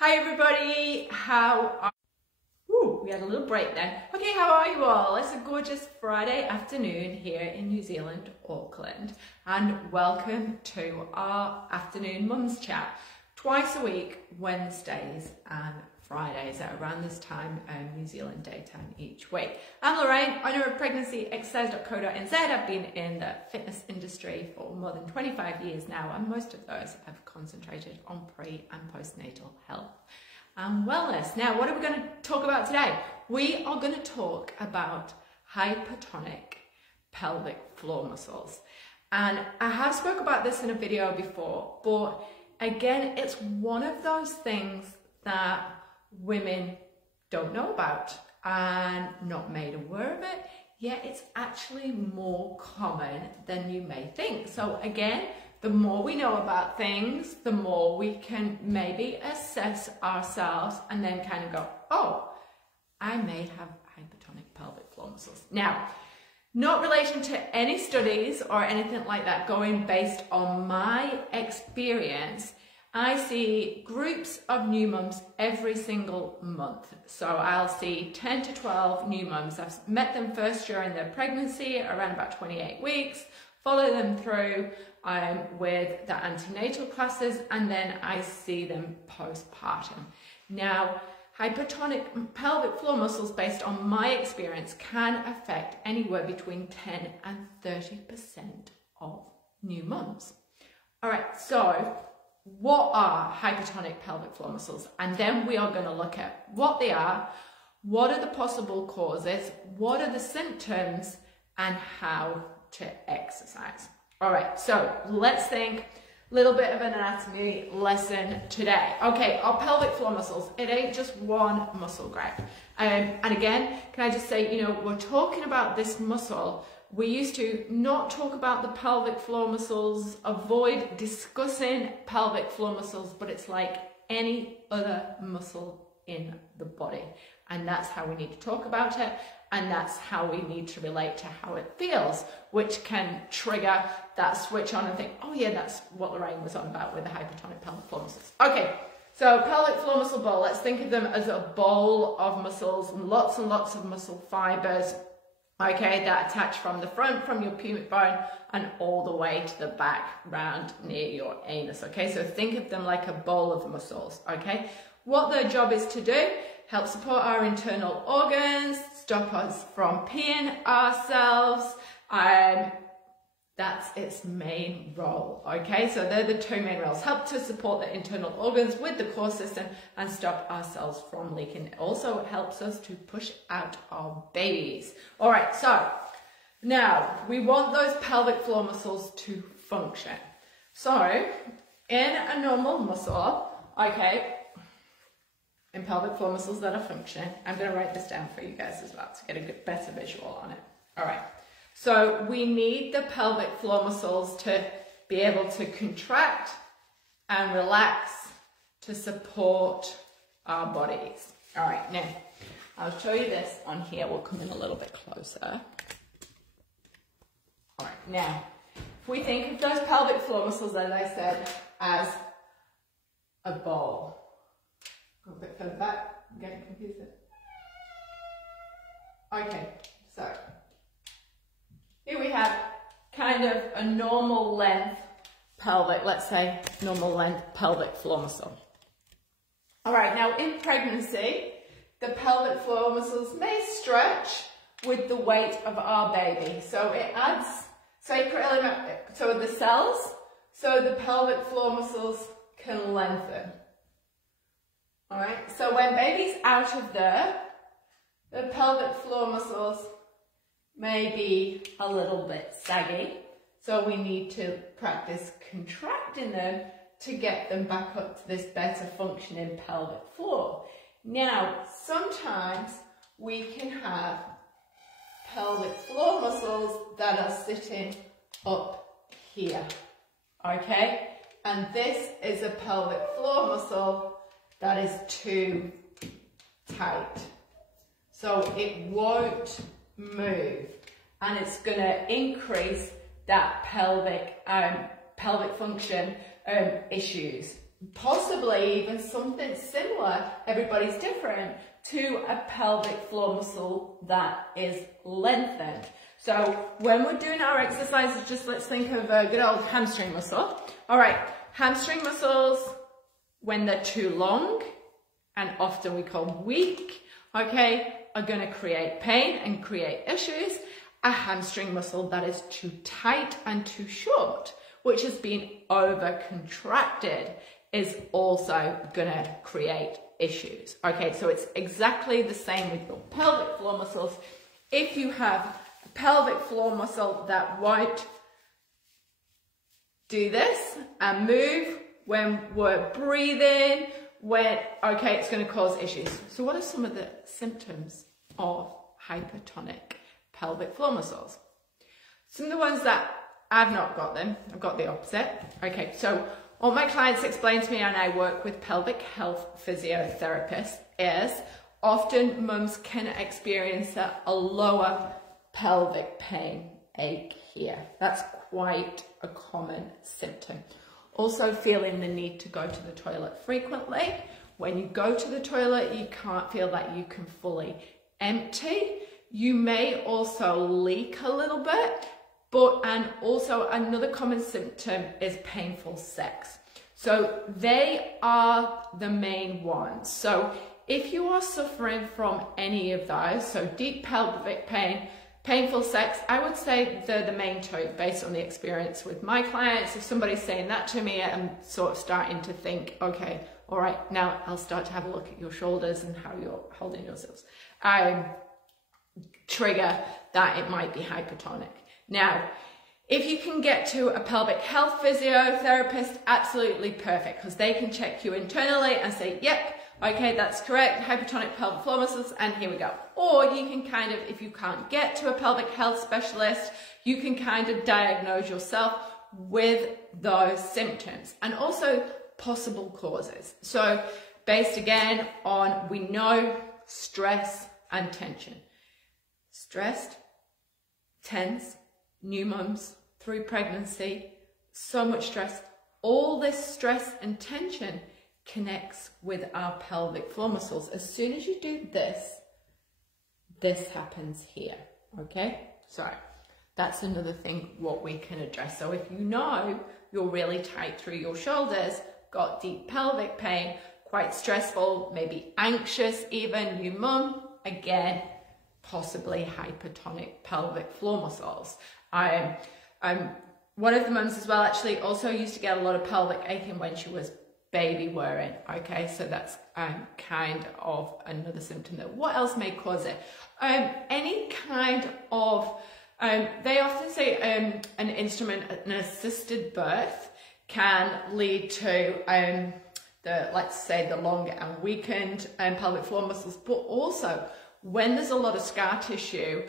Hi everybody, we had a little break then. Okay, how are you all? It's a gorgeous Friday afternoon here in New Zealand, Auckland, and welcome to our afternoon mums chat. Twice a week, Wednesdays and Fridays at around this time, New Zealand daytime each week. I'm Lorraine, owner of pregnancyexercise.co.nz. I've been in the fitness industry for more than 25 years now, and most of those have concentrated on pre and postnatal health and wellness. Now, what are we going to talk about today? We are going to talk about hypertonic pelvic floor muscles. And I have spoke about this in a video before, but again, it's one of those things that women don't know about and not made aware of it, yet it's actually more common than you may think. So again, the more we know about things, the more we can maybe assess ourselves and then kind of go, oh, I may have hypertonic pelvic floor muscles. Now, not relation to any studies or anything like that, going based on my experience, I see groups of new mums every single month. So I'll see 10 to 12 new mums. I've met them first during their pregnancy, around about 28 weeks, follow them through with the antenatal classes, and then I see them postpartum. Now, hypertonic pelvic floor muscles, based on my experience, can affect anywhere between 10 and 30% of new mums. All right, so what are hypertonic pelvic floor muscles? And then we are going to look at what they are, what are the possible causes, what are the symptoms, and how to exercise. All right, so let's think a little bit of an anatomy lesson today. Okay, our pelvic floor muscles, it ain't just one muscle group. And again, can I just say, you know, we're talking about this muscle. We used to not talk about the pelvic floor muscles, avoid discussing pelvic floor muscles, but it's like any other muscle in the body. And that's how we need to talk about it. And that's how we need to relate to how it feels, which can trigger that switch on and think, oh yeah, that's what Lorraine was on about with the hypertonic pelvic floor muscles. Okay, so pelvic floor muscle bowl, let's think of them as a bowl of muscles and lots of muscle fibers, okay, that attach from the front, from your pubic bone, and all the way to the back, round near your anus, okay? So think of them like a bowl of muscles, okay? What their job is to do, help support our internal organs, stop us from peeing ourselves, that's its main role, okay? So they're the two main roles. Help to support the internal organs with the core system and stop ourselves from leaking. It also helps us to push out our babies. All right, so now we want those pelvic floor muscles to function. So in a normal muscle, okay, in pelvic floor muscles that are functioning, I'm going to write this down for you guys as well to get a good, better visual on it. All right. So we need the pelvic floor muscles to be able to contract and relax to support our bodies. All right, now I'll show you this on here. We'll come in a little bit closer. All right, now if we think of those pelvic floor muscles, as I said, as a bowl. Go a bit further back, I'm getting confused. Okay, so here we have kind of a normal length pelvic, let's say normal length pelvic floor muscle. All right, now in pregnancy, the pelvic floor muscles may stretch with the weight of our baby. So it adds sacral element to the cells, so the pelvic floor muscles can lengthen. All right, so when baby's out of there, the pelvic floor muscles may be a little bit saggy, so we need to practice contracting them to get them back up to this better functioning pelvic floor. Now, sometimes we can have pelvic floor muscles that are sitting up here, okay? And this is a pelvic floor muscle that is too tight, so it won't move, and it's going to increase that pelvic function issues. possibly even something similar, everybody's different, to a pelvic floor muscle that is lengthened. So when we're doing our exercises, just let's think of a good old hamstring muscle. All right, hamstring muscles, when they're too long, and often we call them weak, okay, are going to create pain and create issues. A hamstring muscle that is too tight and too short, which has been over contracted, is also going to create issues. Okay, so it's exactly the same with your pelvic floor muscles. If you have a pelvic floor muscle that won't do this and move when we're breathing, okay, it's going to cause issues. So what are some of the symptoms of hypertonic pelvic floor muscles? Some of the ones that I've not got them, I've got the opposite. Okay, so what my clients explain to me, and I work with pelvic health physiotherapists, is often mums can experience a lower pelvic pain ache here. That's quite a common symptom. Also feeling the need to go to the toilet frequently. When you go to the toilet, you can't feel that you can fully empty. You may also leak a little bit, and also another common symptom is painful sex. So they are the main ones. So if you are suffering from any of those, so deep pelvic pain, painful sex, I would say they're the main two based on the experience with my clients. If somebody's saying that to me, I'm sort of starting to think, okay, all right, now I'll start to have a look at your shoulders and how you're holding yourselves. Trigger that it might be hypertonic. Now, if you can get to a pelvic health physiotherapist, absolutely perfect, because they can check you internally and say, yep, okay, that's correct, hypertonic pelvic floor muscles, and here we go. Or you can kind of, if you can't get to a pelvic health specialist, you can kind of diagnose yourself with those symptoms and also possible causes. So based again on, we know stress and tension. Stressed, tense, new mums, through pregnancy, so much stress. All this stress and tension connects with our pelvic floor muscles. As soon as you do this, this happens here, okay? So that's another thing what we can address. So if you know you're really tight through your shoulders, got deep pelvic pain, quite stressful, maybe anxious even, new mum, again, possibly hypertonic pelvic floor muscles. One of the mums as well actually also used to get a lot of pelvic aching when she was baby wearing. Okay, so that's kind of another symptom. That what else may cause it? Any kind of they often say an instrument, an assisted birth can lead to let's say the long and weakened pelvic floor muscles, but also when there's a lot of scar tissue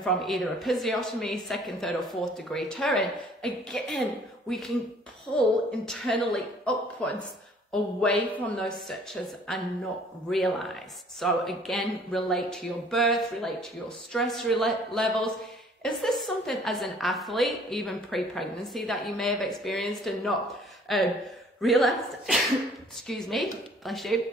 from either a episiotomy, second, third or fourth degree tearing, again, we can pull internally upwards away from those stitches and not realize. So again, relate to your birth, relate to your stress levels. Is this something as an athlete, even pre-pregnancy, that you may have experienced and not realized? Excuse me, bless you.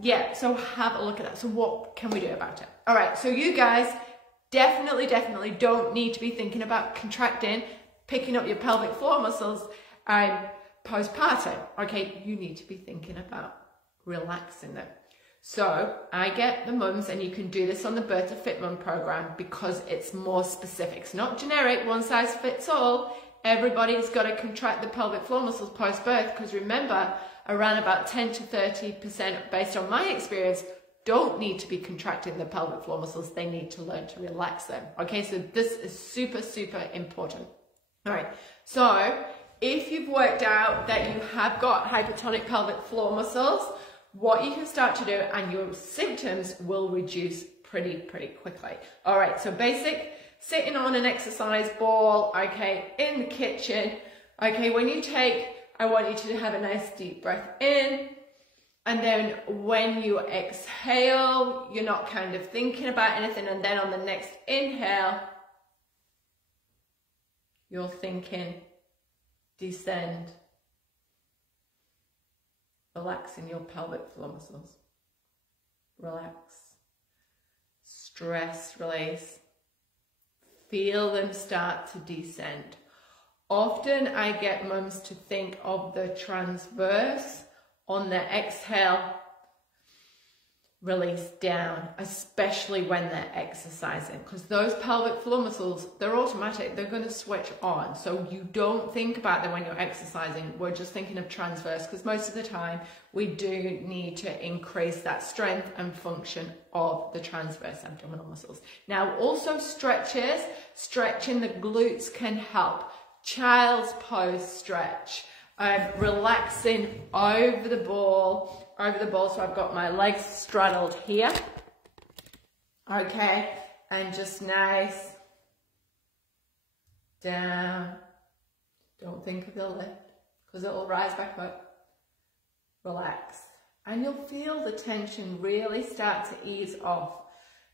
Yeah, so have a look at that. So what can we do about it? All right, so you guys definitely don't need to be thinking about contracting, picking up your pelvic floor muscles postpartum. Okay, you need to be thinking about relaxing them. So I get the mums, and you can do this on the Birth to Fit Mum program because it's more specific. It's not generic, one size fits all. Everybody's got to contract the pelvic floor muscles post-birth, because remember, around about 10 to 30%, based on my experience, don't need to be contracting the pelvic floor muscles. They need to learn to relax them. Okay, so this is super important. All right, so if you've worked out that you have got hypertonic pelvic floor muscles, what you can start to do, and your symptoms will reduce pretty quickly. All right, so basic, sitting on an exercise ball, okay, in the kitchen. Okay, when you take, I want you to have a nice deep breath in, and then when you exhale, you're not kind of thinking about anything, and then on the next inhale, you're thinking, descend, relaxing your pelvic floor muscles. Relax. Stress release. Feel them start to descend. Often I get mums to think of the transverse on the exhale, release down, especially when they're exercising, because those pelvic floor muscles, they're automatic, they're going to switch on. So you don't think about them when you're exercising. We're just thinking of transverse, because most of the time we do need to increase that strength and function of the transverse abdominal muscles. Now also stretches, stretching the glutes can help. Child's pose stretch, relaxing over the ball, so I've got my legs straddled here, okay, and just nice, down, don't think of the lift, because it will rise back up, relax, and you'll feel the tension really start to ease off.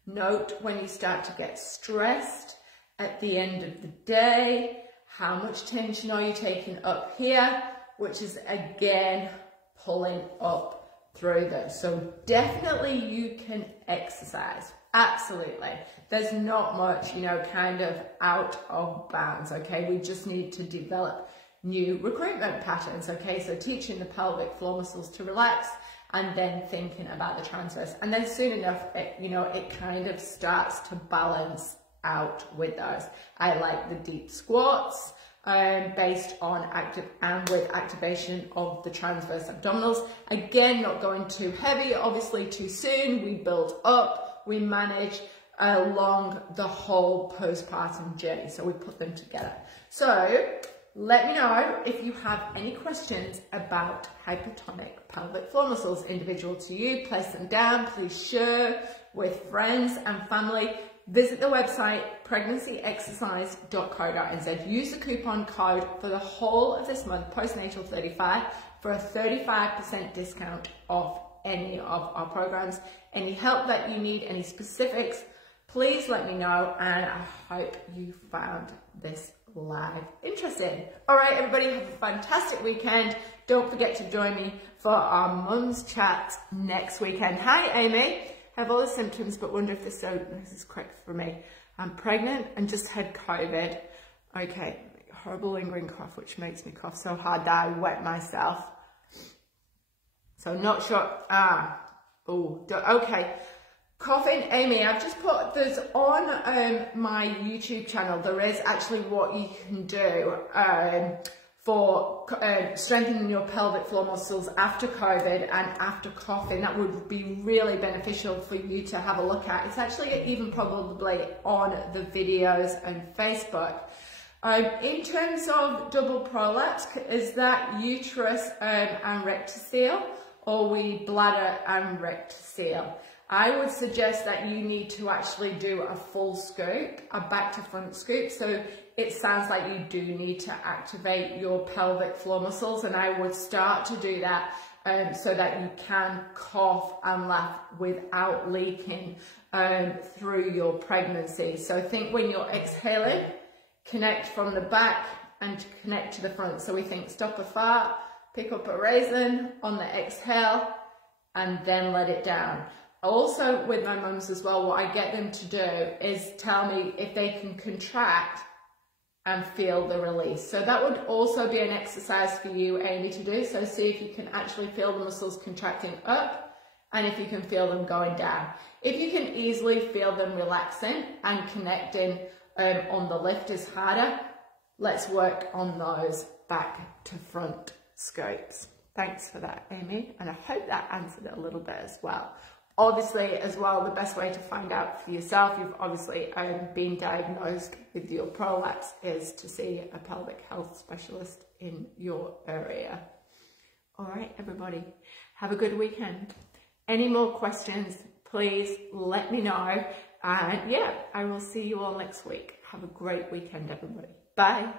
Note when you start to get stressed at the end of the day, how much tension are you taking up here, which is again pulling up through this. So definitely you can exercise, absolutely. There's not much, you know, kind of out of bounds, okay? We just need to develop new recruitment patterns, okay? So teaching the pelvic floor muscles to relax and then thinking about the transverse. And then soon enough, it kind of starts to balance out with those. I like the deep squats based on with activation of the transverse abdominals. Again, not going too heavy, obviously too soon. We build up, we manage along the whole postpartum journey. So we put them together. So let me know if you have any questions about hypertonic pelvic floor muscles, individual to you. Place them down, please share with friends and family. Visit the website pregnancyexercise.co.nz. Use the coupon code for the whole of this month, postnatal 35, for a 35% discount off any of our programs. Any help that you need, any specifics, please let me know, and I hope you found this live interesting. All right, everybody, have a fantastic weekend. Don't forget to join me for our Mums Chat next weekend. Hi, Amy. Have all the symptoms, but wonder if this is correct for me. I'm pregnant and just had COVID. Okay, horrible lingering cough, which makes me cough so hard that I wet myself. So not sure. Okay. Coughing, Amy, I've just put this on my YouTube channel. There is actually what you can do for strengthening your pelvic floor muscles after COVID and after coughing. That would be really beneficial for you to have a look at. It's actually even probably on the videos and Facebook. In terms of double prolapse, is that uterus and rectocele, or we bladder and rectocele? I would suggest that you need to actually do a full scoop, a back to front scoop. So it sounds like you do need to activate your pelvic floor muscles, and I would start to do that so that you can cough and laugh without leaking through your pregnancy. So think when you're exhaling, connect from the back and connect to the front. So we think stop a fart, pick up a raisin on the exhale, and then let it down. Also with my mums as well, what I get them to do is tell me if they can contract and feel the release. So that would also be an exercise for you, Amy, to do. So see if you can actually feel the muscles contracting up and if you can feel them going down. If you can easily feel them relaxing and connecting on the lift is harder, let's work on those back to front scopes. Thanks for that, Amy, and I hope that answered it a little bit as well. Obviously, as well, the best way to find out for yourself, you've obviously been diagnosed with your prolapse, is to see a pelvic health specialist in your area. All right, everybody, have a good weekend. Any more questions, please let me know. And yeah, I will see you all next week. Have a great weekend, everybody. Bye.